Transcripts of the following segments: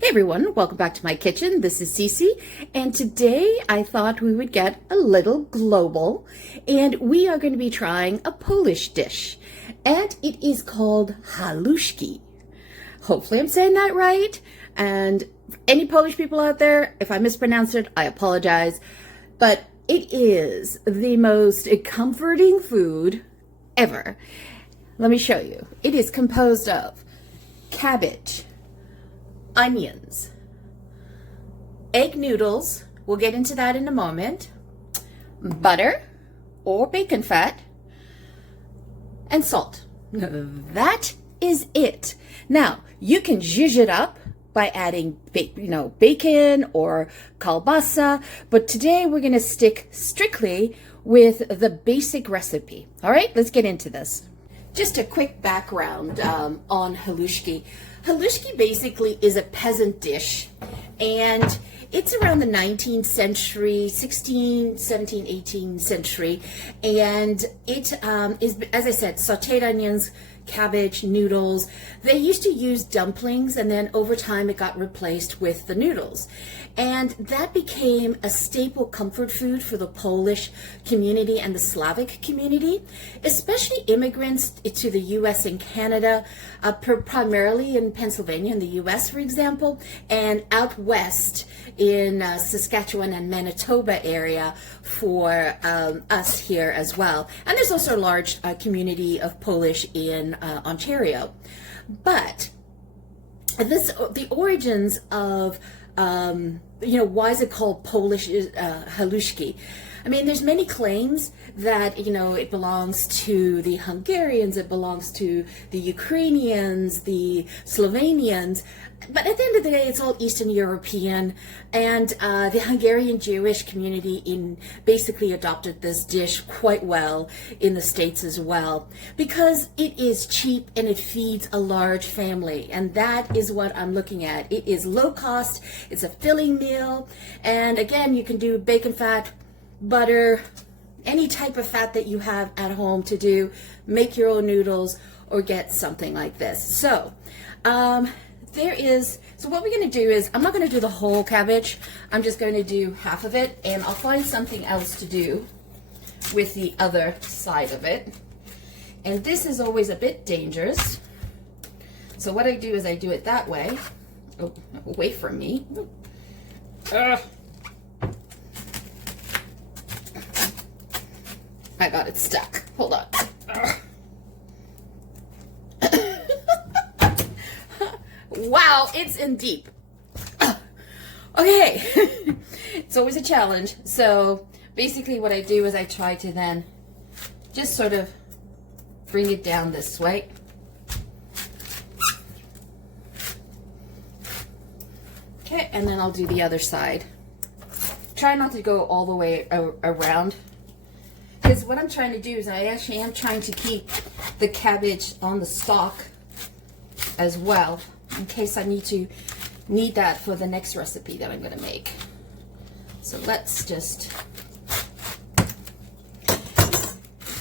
Hey everyone, welcome back to my kitchen. This is Cece, and today I thought we would get a little global, and we are going to be trying a Polish dish, and it is called haluski. Hopefully I'm saying that right, and any Polish people out there, if I mispronounce it, I apologize, but it is the most comforting food ever. Let me show you. It is composed of cabbage, onions, egg noodles, we'll get into that in a moment, butter or bacon fat, and salt. That is it. Now, you can zhuzh it up by adding bacon or kielbasa, but today we're going to stick strictly with the basic recipe. All right, let's get into this. Just a quick background on haluski. Haluski basically is a peasant dish, and it's around the 19th century, 16th, 17th, 18th century, and it is, as I said, sautéed onions, cabbage, noodles. They used to use dumplings, and then over time it got replaced with the noodles. And that became a staple comfort food for the Polish community and the Slavic community, especially immigrants to the US and Canada, primarily in Pennsylvania in the US, for example, and out west in Saskatchewan and Manitoba area for us here as well. And there's also a large community of Polish in Ontario. But the origins of why is it called Polish haluski? I mean, there's many claims that, it belongs to the Hungarians, it belongs to the Ukrainians, the Slovenians, but at the end of the day, it's all Eastern European, and the Hungarian Jewish community basically adopted this dish quite well in the States as well, because it is cheap and it feeds a large family, and that is what I'm looking at. It is low cost, it's a filling meal, and again, you can do bacon fat, butter, any type of fat that you have at home to do, make your own noodles or get something like this. So what we're going to do is, I'm not going to do the whole cabbage, I'm just going to do half of it, and I'll find something else to do with the other side of it. And this is always a bit dangerous, so what I do is I do it that way. Oh, away from me. I got it stuck. Hold on. Wow, it's in deep. Okay. It's always a challenge. So basically what I do is I try to then just sort of bring it down this way. Okay, and then I'll do the other side. Try not to go all the way around, because what I'm trying to do is I actually am trying to keep the cabbage on the stalk as well, in case I need that for the next recipe that I'm going to make. So let's just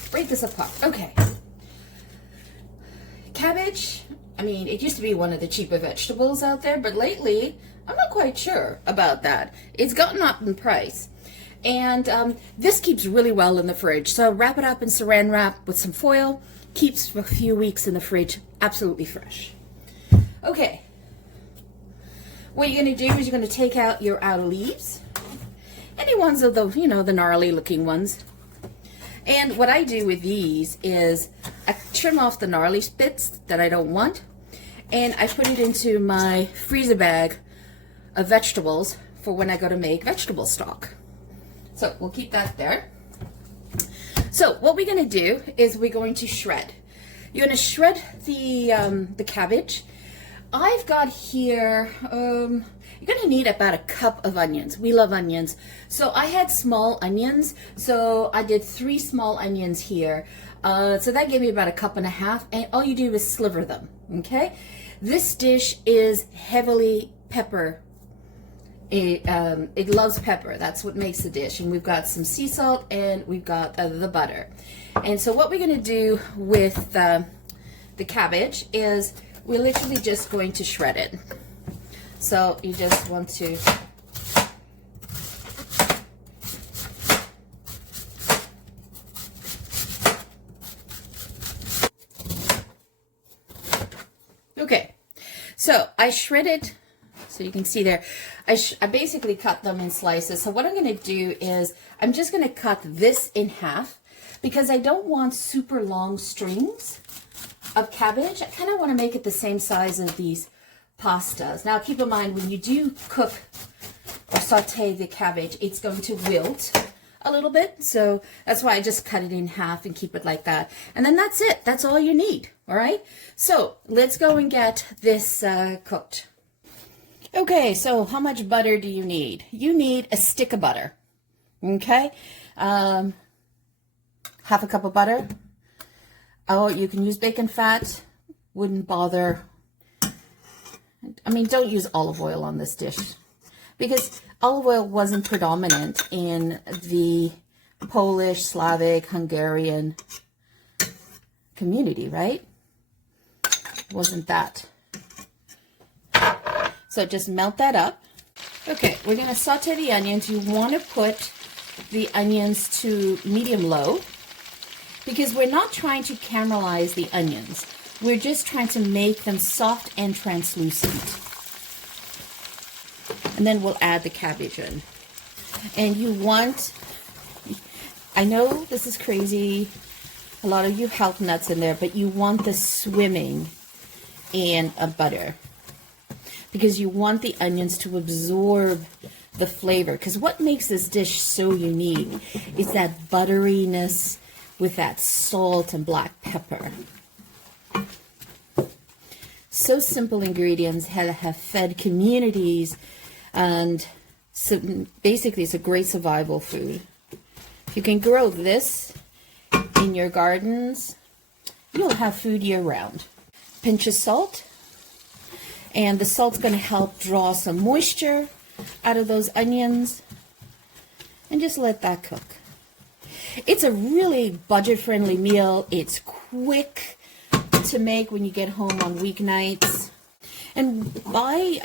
break this apart. Okay. Cabbage, I mean, it used to be one of the cheaper vegetables out there, but lately, I'm not quite sure about that. It's gotten up in price. And this keeps really well in the fridge. So wrap it up in saran wrap with some foil. Keeps for a few weeks in the fridge, absolutely fresh. Okay. What you're going to do is you're going to take out your outer leaves. Any ones of the, the gnarly looking ones. And what I do with these is I trim off the gnarly bits that I don't want. And I put it into my freezer bag of vegetables for when I go to make vegetable stock. So we'll keep that there. So what we're going to do is we're going to shred. You're going to shred the cabbage. I've got here, you're going to need about a cup of onions. We love onions. So I had small onions. So I did 3 small onions here. So that gave me about a cup and a half. And all you do is sliver them. Okay. This dish is heavily pepper. It loves pepper. That's what makes the dish. And we've got some sea salt and we've got the butter. And so what we're going to do with the cabbage is we're literally just going to shred it. So you just want to okay. So I shredded, so you can see there, I basically cut them in slices. So what I'm going to do is I'm just going to cut this in half because I don't want super long strings of cabbage. I kind of want to make it the same size as these pastas. Now keep in mind, when you do cook or saute the cabbage, it's going to wilt a little bit. So that's why I just cut it in half and keep it like that. And then that's it. That's all you need. All right. So let's go and get this cooked. Okay. So how much butter do you need? You need a stick of butter. Okay. Half a cup of butter. Oh, you can use bacon fat. Wouldn't bother. I mean, don't use olive oil on this dish because olive oil wasn't predominant in the Polish, Slavic, Hungarian community, right? Wasn't that. So just melt that up. Okay, we're going to saute the onions. You want to put the onions to medium-low because we're not trying to caramelize the onions. We're just trying to make them soft and translucent. And then we'll add the cabbage in. And you want, I know this is crazy, a lot of you health nuts in there, but you want this swimming in a butter because you want the onions to absorb the flavor. Because what makes this dish so unique is that butteriness with that salt and black pepper. So simple ingredients have fed communities, and so basically it's a great survival food. If you can grow this in your gardens, you'll have food year round. Pinch of salt, and the salt's going to help draw some moisture out of those onions, and just let that cook. It's a really budget-friendly meal. It's quick to make when you get home on weeknights. And by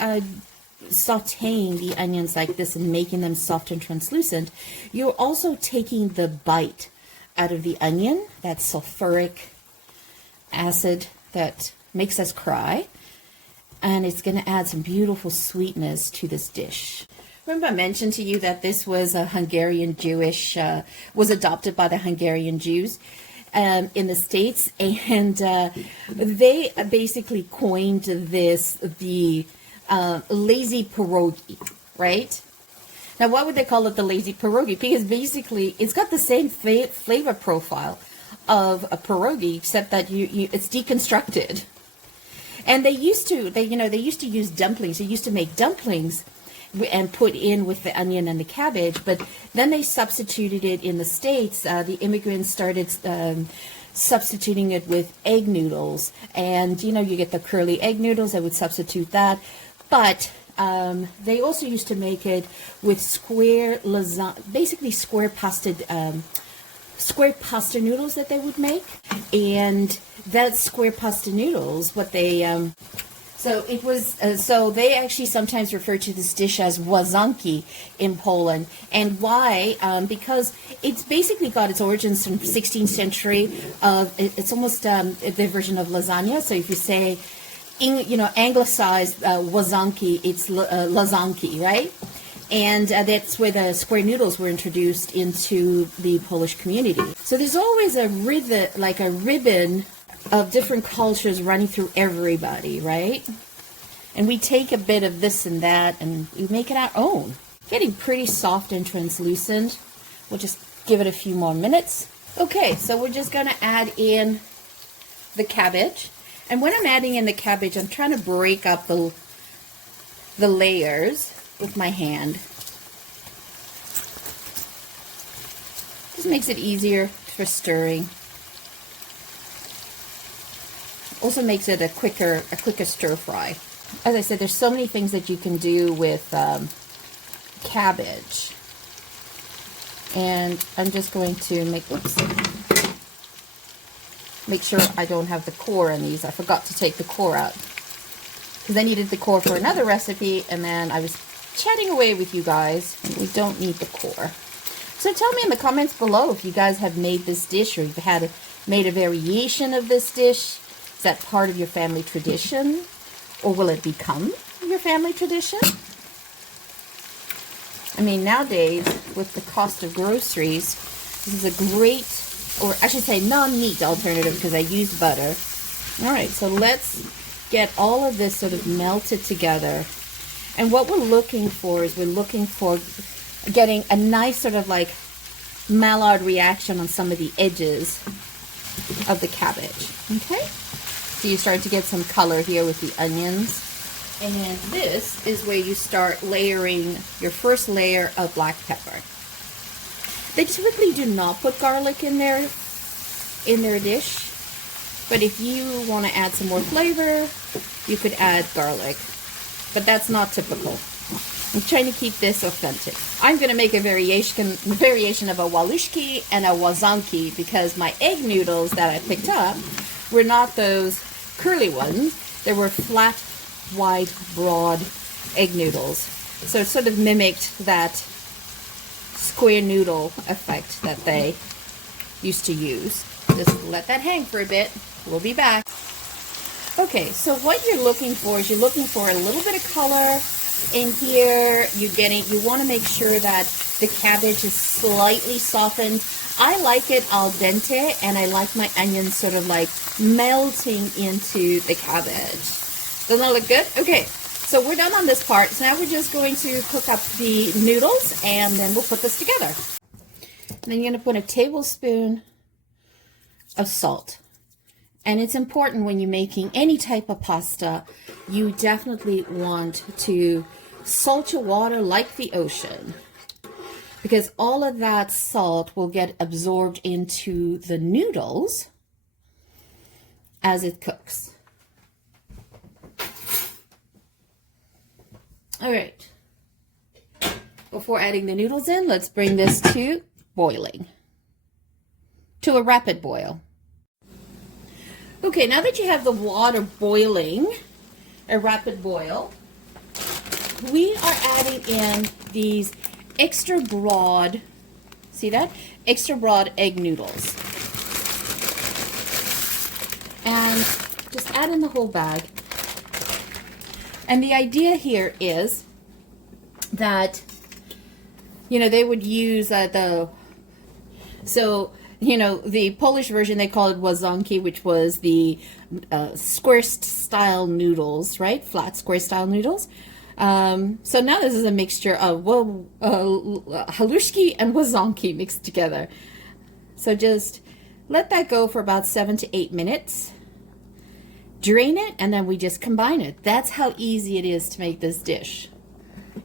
sauteing the onions like this and making them soft and translucent, you're also taking the bite out of the onion, that sulfuric acid that makes us cry, and it's going to add some beautiful sweetness to this dish. Remember I mentioned to you that this was a Hungarian Jewish, was adopted by the Hungarian Jews in the States, and they basically coined this the lazy pierogi, right? Now, why would they call it the lazy pierogi? Because basically it's got the same flavor profile of a pierogi, except that it's deconstructed. And they used to use dumplings. They used to make dumplings and put in with the onion and the cabbage, but then they substituted it in the States. The immigrants started substituting it with egg noodles, and you get the curly egg noodles. They would substitute that, but they also used to make it with square pasta noodles that they would make, and that square pasta noodles, what they so they actually sometimes refer to this dish as Łazanki in Poland. And why? Because it's basically got its origins from 16th century. It's almost the version of lasagna. So if you say, anglicized Łazanki, it's Łazanki, right? And that's where the square noodles were introduced into the Polish community. So there's always a ribbon of different cultures running through everybody, right? And we take a bit of this and that and we make it our own. Getting pretty soft and translucent. We'll just give it a few more minutes. Okay, so we're just going to add in the cabbage. And when I'm adding in the cabbage, I'm trying to break up the layers with my hand. Just makes it easier for stirring. Also makes it a quicker stir fry. As I said, there's so many things that you can do with cabbage. And I'm just going to make sure I don't have the core in these. I forgot to take the core out. because I needed the core for another recipe, and then I was chatting away with you guys, and we don't need the core. So tell me in the comments below if you guys have made this dish, or you've made a variation of this dish. Is that part of your family tradition, or will it become your family tradition? I mean, nowadays, with the cost of groceries, this is a great, or I should say non-meat alternative, because I use butter. All right, so let's get all of this sort of melted together. And what we're looking for is we're looking for getting a nice sort of like Maillard reaction on some of the edges of the cabbage. Okay? So you start to get some color here with the onions. And this is where you start layering your first layer of black pepper. They typically do not put garlic in their dish, but if you want to add some more flavor, you could add garlic, but that's not typical. I'm trying to keep this authentic. I'm going to make a variation of a haluski and a łazanki, because my egg noodles that I picked up were not those curly ones. They were flat, wide, broad egg noodles. So it sort of mimicked that square noodle effect that they used to use. Just let that hang for a bit. We'll be back. Okay, so what you're looking for is you're looking for a little bit of color in here. You want to make sure that the cabbage is slightly softened. I like it al dente, and I like my onions sort of like melting into the cabbage. Doesn't that look good? Okay, so we're done on this part. So now we're just going to cook up the noodles, and then we'll put this together. And then you're going to put a tablespoon of salt. And it's important when you're making any type of pasta, you definitely want to salt your water like the ocean, because all of that salt will get absorbed into the noodles as it cooks. All right. Before adding the noodles in, let's bring this to boiling, to a rapid boil. Okay, now that you have the water boiling, a rapid boil, we are adding in these extra broad, see that? Extra broad egg noodles. And just add in the whole bag. And the idea here is that, you know, they would use the Polish version, they call it łazanki, which was the square style noodles, right? Flat square style noodles. So now this is a mixture of haluski and łazanki mixed together. So just let that go for about 7 to 8 minutes. Drain it, and then we just combine it. That's how easy it is to make this dish,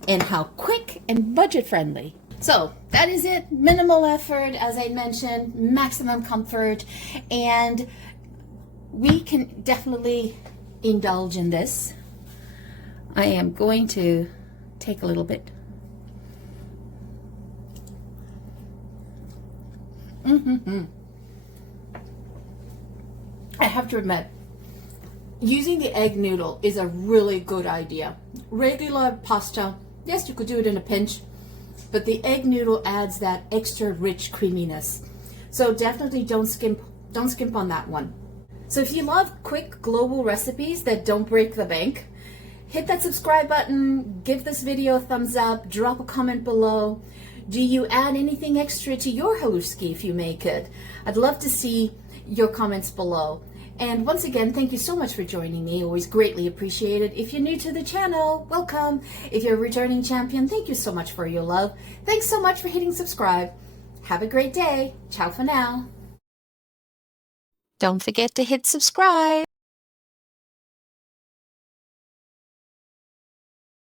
and how quick and budget friendly. So that is it. Minimal effort, as I mentioned, maximum comfort, and we can definitely indulge in this. I am going to take a little bit. I have to admit, using the egg noodle is a really good idea. Regular pasta, yes, you could do it in a pinch, but the egg noodle adds that extra rich creaminess. So definitely don't skimp on that one. So if you love quick global recipes that don't break the bank, hit that subscribe button, give this video a thumbs up, drop a comment below. Do you add anything extra to your haluski if you make it? I'd love to see your comments below. And once again, thank you so much for joining me. Always greatly appreciated. If you're new to the channel, welcome. If you're a returning champion, thank you so much for your love. Thanks so much for hitting subscribe. Have a great day. Ciao for now. Don't forget to hit subscribe.